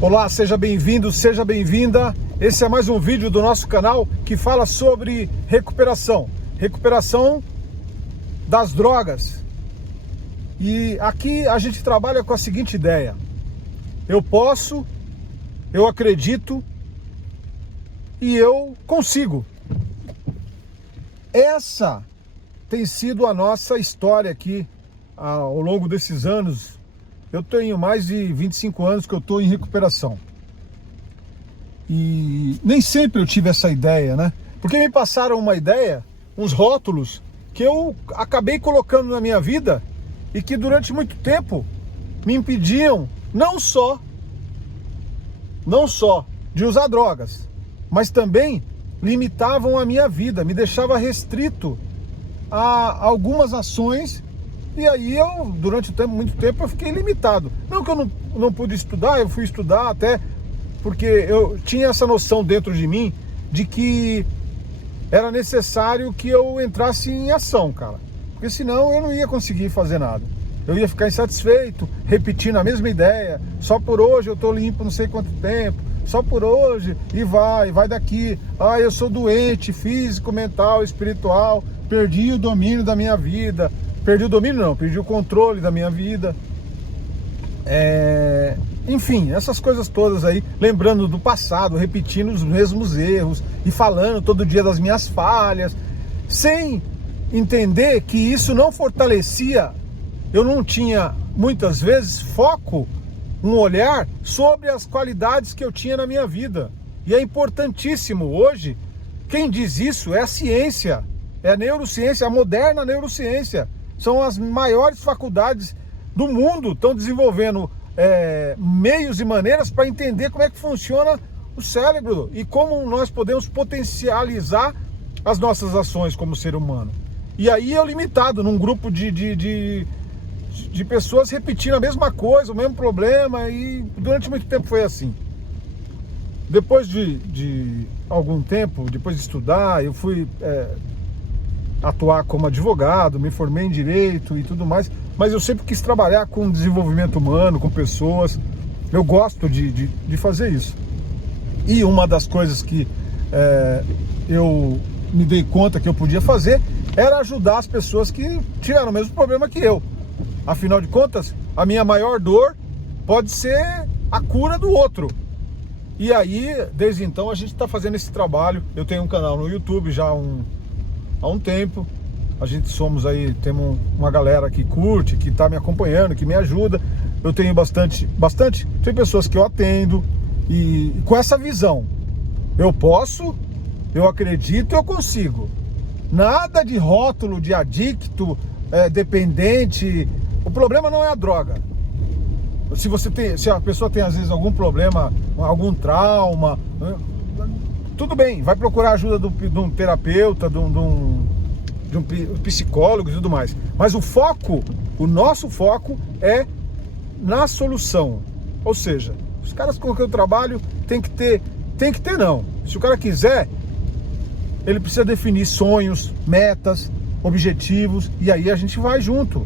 Olá, seja bem-vindo, seja bem-vinda. Esse é mais um vídeo do nosso canal que fala sobre recuperação. Recuperação das drogas. E aqui a gente trabalha com a seguinte ideia: eu posso, eu acredito e eu consigo. Essa tem sido a nossa história aqui ao longo desses anos. Eu tenho mais de 25 anos que eu estou em recuperação. E nem sempre eu tive essa ideia, né? Porque me passaram uma ideia, uns rótulos, que eu acabei colocando na minha vida e que durante muito tempo me impediam não só de usar drogas, mas também limitavam a minha vida, me deixava restrito a algumas ações. E aí eu, durante muito tempo, eu fiquei limitado. Não que eu não pude estudar, eu fui estudar até porque eu tinha essa noção dentro de mim de que era necessário que eu entrasse em ação, cara. Porque senão eu não ia conseguir fazer nada. Eu ia ficar insatisfeito, repetindo a mesma ideia. Só por hoje eu tô limpo não sei quanto tempo. Só por hoje, e vai daqui. Ah, eu sou doente, físico, mental, espiritual. Perdi o domínio da minha vida. Perdi o domínio não, perdi o controle da minha vida. Enfim, essas coisas todas aí, lembrando do passado, repetindo os mesmos erros e falando todo dia das minhas falhas, sem entender que isso não fortalecia. Eu não tinha, muitas vezes, foco, um olhar sobre as qualidades que eu tinha na minha vida. E é importantíssimo hoje, quem diz isso é a ciência, é a neurociência, a moderna neurociência. São as maiores faculdades do mundo, estão desenvolvendo meios e maneiras para entender como é que funciona o cérebro e como nós podemos potencializar as nossas ações como ser humano. E aí eu limitado num grupo de pessoas repetindo a mesma coisa, o mesmo problema, e durante muito tempo foi assim. Depois de algum tempo, depois de estudar, eu fui atuar como advogado, me formei em direito e tudo mais, mas eu sempre quis trabalhar com desenvolvimento humano, com pessoas. Eu gosto de fazer isso. E uma das coisas que eu me dei conta que eu podia fazer era ajudar as pessoas que tiveram o mesmo problema que eu. Afinal de contas, a minha maior dor pode ser a cura do outro. E aí, desde então, a gente está fazendo esse trabalho. Eu tenho um canal no YouTube já há um tempo. A gente temos uma galera que curte, que está me acompanhando, que me ajuda. Eu tenho bastante, tem pessoas que eu atendo, e com essa visão, eu posso, eu acredito, eu consigo. Nada de rótulo de adicto, dependente. O problema não é a droga. Se a pessoa tem às vezes algum problema, algum trauma, tudo bem, vai procurar ajuda de um terapeuta, de um psicólogo e tudo mais. Mas o nosso foco é na solução. Ou seja, os caras com quem eu trabalho tem que ter não. Se o cara quiser, ele precisa definir sonhos, metas, objetivos, e aí a gente vai junto.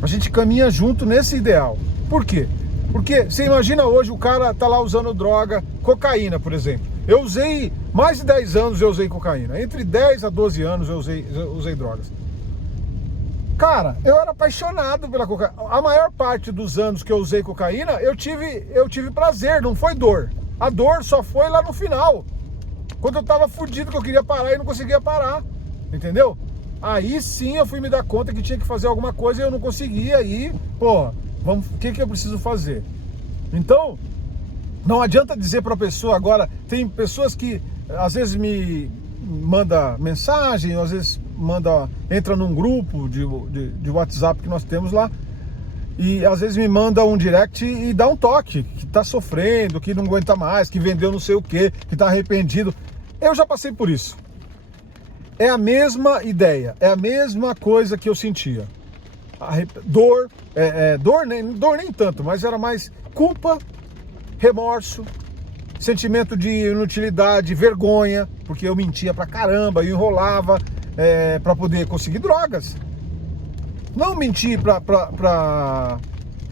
A gente caminha junto nesse ideal. Por quê? Porque você imagina hoje o cara tá lá usando droga, cocaína, por exemplo. Eu usei, mais de 10 anos eu usei cocaína. Entre 10 a 12 anos eu usei drogas. Cara, eu era apaixonado pela cocaína. A maior parte dos anos que eu usei cocaína, eu tive prazer, não foi dor. A dor só foi lá no final. Quando eu tava fudido, que eu queria parar e não conseguia parar. Entendeu? Aí sim eu fui me dar conta que tinha que fazer alguma coisa e eu não conseguia. Aí, o que eu preciso fazer? Então, não adianta dizer para a pessoa agora. Tem pessoas que às vezes me manda mensagem, às vezes entra num grupo de WhatsApp que nós temos lá, e às vezes me manda um direct e dá um toque, que tá sofrendo, que não aguenta mais, que vendeu não sei o que tá arrependido. Eu já passei por isso. É a mesma ideia, é a mesma coisa que eu sentia. Dor nem tanto, mas era mais culpa, remorso, sentimento de inutilidade, vergonha, porque eu mentia pra caramba, eu enrolava pra poder conseguir drogas. Não mentir pra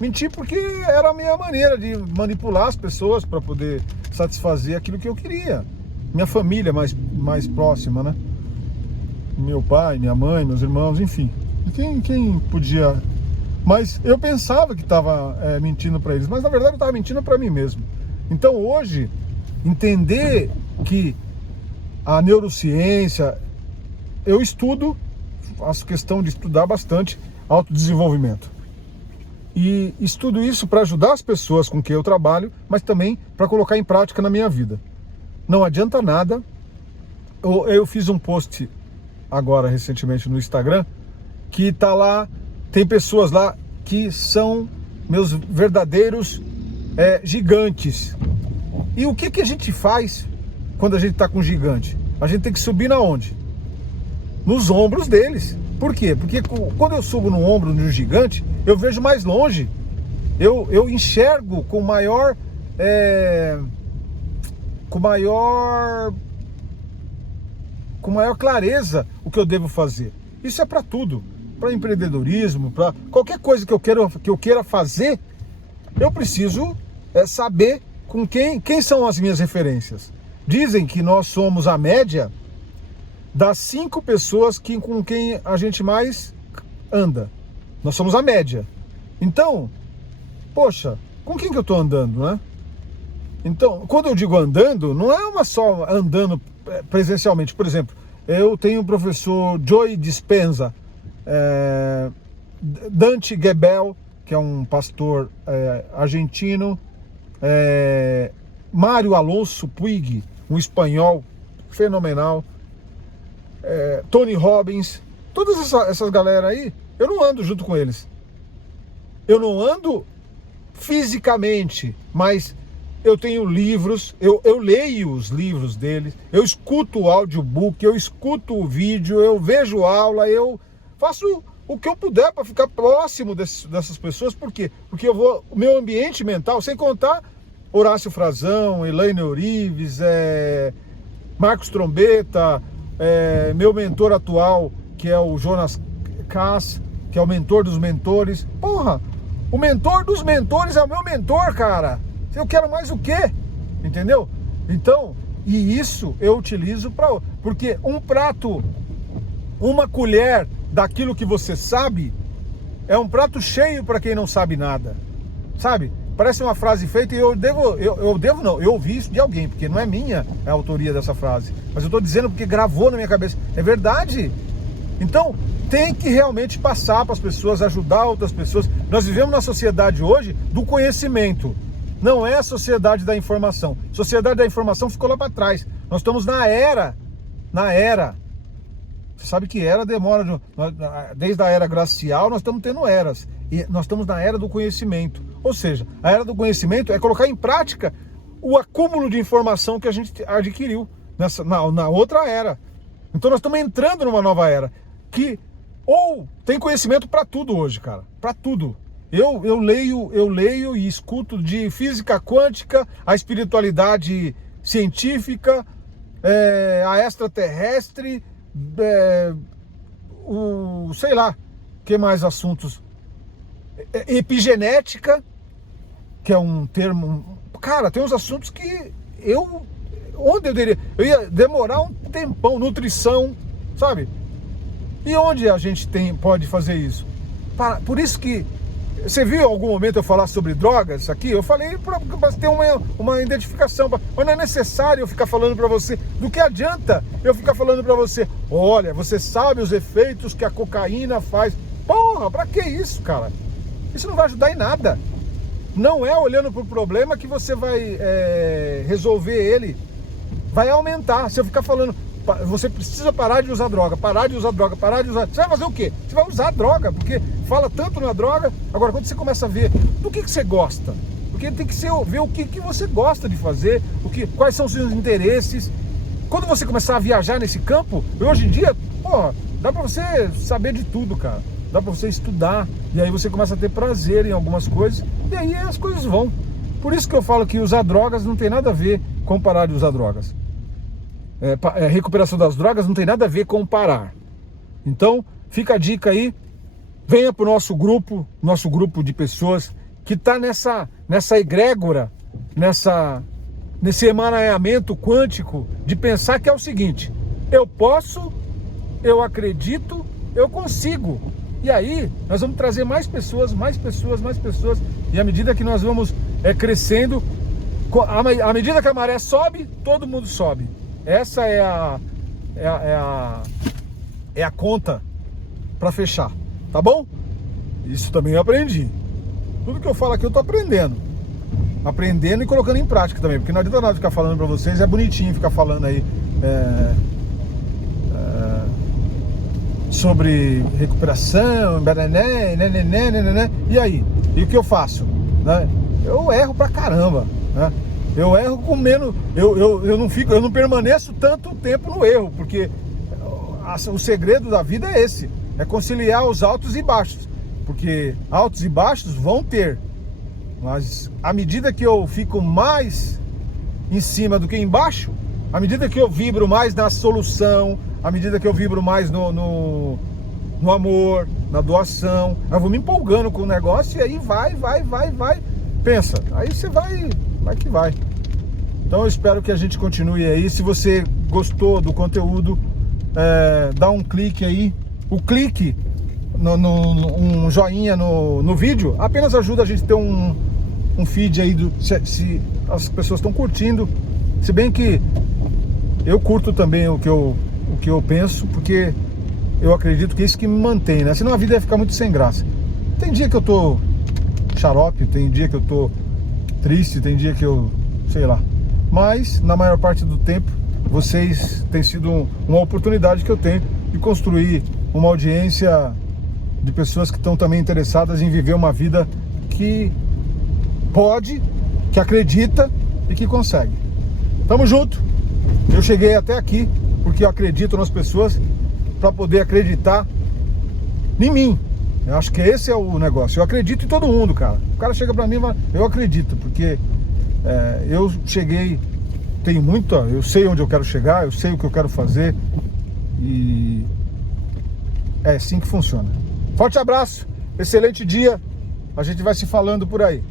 Menti porque era a minha maneira de manipular as pessoas para poder satisfazer aquilo que eu queria. Minha família mais próxima, né? Meu pai, minha mãe, meus irmãos, enfim. Quem podia... Mas eu pensava que estava mentindo para eles, mas na verdade eu estava mentindo para mim mesmo. Então hoje, entender que a neurociência, eu estudo, faço questão de estudar bastante autodesenvolvimento. E estudo isso para ajudar as pessoas com quem eu trabalho, mas também para colocar em prática na minha vida. Não adianta nada. Eu fiz um post agora recentemente no Instagram que tá lá, tem pessoas lá que são meus verdadeiros gigantes. E o que a gente faz quando a gente tá com um gigante? A gente tem que subir na onde? Nos ombros deles. Por quê? Porque quando eu subo no ombro de um gigante, eu vejo mais longe. Eu enxergo com maior clareza o que eu devo fazer. Isso é para tudo, para empreendedorismo, para qualquer coisa que eu queira fazer. Eu preciso saber com quem são as minhas referências. Dizem que nós somos a média das 5 pessoas com quem a gente mais anda. Nós somos a média. Então, poxa, com quem que eu estou andando, né? Então, quando eu digo andando, não é só andando presencialmente. Por exemplo, eu tenho o professor Joey Dispenza, Dante Gebel, que é um pastor argentino, Mário Alonso Puig, um espanhol fenomenal, Tony Robbins, todas essas galera aí, eu não ando junto com eles. Eu não ando fisicamente, mas eu tenho livros, eu leio os livros deles, eu escuto o audiobook, eu escuto o vídeo, eu vejo aula, eu faço o que eu puder para ficar próximo dessas pessoas. Por quê? Porque o meu ambiente mental, sem contar Horácio Frazão, Elaine Eurives, Marcos Trombeta, meu mentor atual, que é o Jonas Kass, que é o mentor dos mentores. Porra, o mentor dos mentores é o meu mentor, cara. Eu quero mais o quê? Entendeu? Então, e isso eu utilizo porque um prato, uma colher daquilo que você sabe, é um prato cheio para quem não sabe nada. Sabe? Parece uma frase feita e eu ouvi isso de alguém, porque não é minha a autoria dessa frase. Mas eu estou dizendo porque gravou na minha cabeça. É verdade. Então, tem que realmente passar para as pessoas, ajudar outras pessoas. Nós vivemos na sociedade hoje do conhecimento. Não é a sociedade da informação. A sociedade da informação ficou lá para trás. Nós estamos na era. Você sabe que era demora, desde a era glacial nós estamos tendo eras. E nós estamos na era do conhecimento. Ou seja, a era do conhecimento é colocar em prática o acúmulo de informação que a gente adquiriu na outra era. Então nós estamos entrando numa nova era. Tem conhecimento para tudo hoje, cara. Para tudo. Eu leio e escuto de física quântica, a espiritualidade científica, a extraterrestre, sei lá, que mais assuntos? Epigenética, que é um termo... Cara, tem uns assuntos que eu ia demorar um tempão, nutrição, sabe? E onde a gente pode fazer isso? Por isso que você viu em algum momento eu falar sobre drogas aqui? Eu falei para ter uma identificação, mas não é necessário eu ficar falando para você. Do que adianta eu ficar falando para você? Olha, você sabe os efeitos que a cocaína faz. Porra, pra que isso, cara? Isso não vai ajudar em nada. Não é olhando pro problema que você vai resolver ele. Vai aumentar. Se eu ficar falando, você precisa parar de usar droga, você vai fazer o quê? Você vai usar droga, porque fala tanto na droga. Agora, quando você começa a ver do que você gosta, porque tem que ver o que você gosta de fazer, quais são os seus interesses. Quando você começar a viajar nesse campo, hoje em dia, porra, dá pra você saber de tudo, cara. Dá pra você estudar, e aí você começa a ter prazer em algumas coisas, e aí as coisas vão. Por isso que eu falo que usar drogas não tem nada a ver com parar de usar drogas. Recuperação das drogas não tem nada a ver com parar. Então, fica a dica aí, venha pro nosso grupo de pessoas que está nessa egrégora, nesse emaranhamento quântico de pensar que é o seguinte: eu posso, eu acredito, eu consigo. E aí nós vamos trazer mais pessoas, e à medida que nós vamos crescendo, à medida que a maré sobe, todo mundo sobe. Essa é a conta para fechar, tá bom? Isso também eu aprendi. Tudo que eu falo aqui eu tô aprendendo e colocando em prática também, porque não adianta nada ficar falando para vocês, é bonitinho ficar falando aí sobre recuperação, e aí? E o que eu faço? Né? Eu erro pra caramba, né? Eu erro com menos, eu não permaneço tanto tempo no erro, porque o segredo da vida é esse, é conciliar os altos e baixos, porque altos e baixos vão ter, mas à medida que eu fico mais em cima do que embaixo, à medida que eu vibro mais na solução, à medida que eu vibro mais no amor, na doação, eu vou me empolgando com o negócio e aí vai, pensa, aí você vai que vai. Então eu espero que a gente continue aí. Se você gostou do conteúdo, dá um clique aí, o clique um joinha no vídeo apenas ajuda a gente a ter um feed aí se as pessoas estão curtindo, se bem que eu curto também o que eu penso, porque eu acredito que é isso que me mantém, né? Senão a vida ia ficar muito sem graça. Tem dia que eu tô xarope, tem dia que eu tô triste, tem dia que eu, sei lá, mas na maior parte do tempo vocês têm sido uma oportunidade que eu tenho de construir uma audiência de pessoas que estão também interessadas em viver uma vida que pode, que acredita e que consegue. Tamo junto. Eu cheguei até aqui porque eu acredito nas pessoas para poder acreditar em mim. Eu acho que esse é o negócio. Eu acredito em todo mundo, cara. O cara chega pra mim e fala, eu acredito, porque eu cheguei, eu sei onde eu quero chegar, eu sei o que eu quero fazer e é assim que funciona. Forte abraço, excelente dia, a gente vai se falando por aí.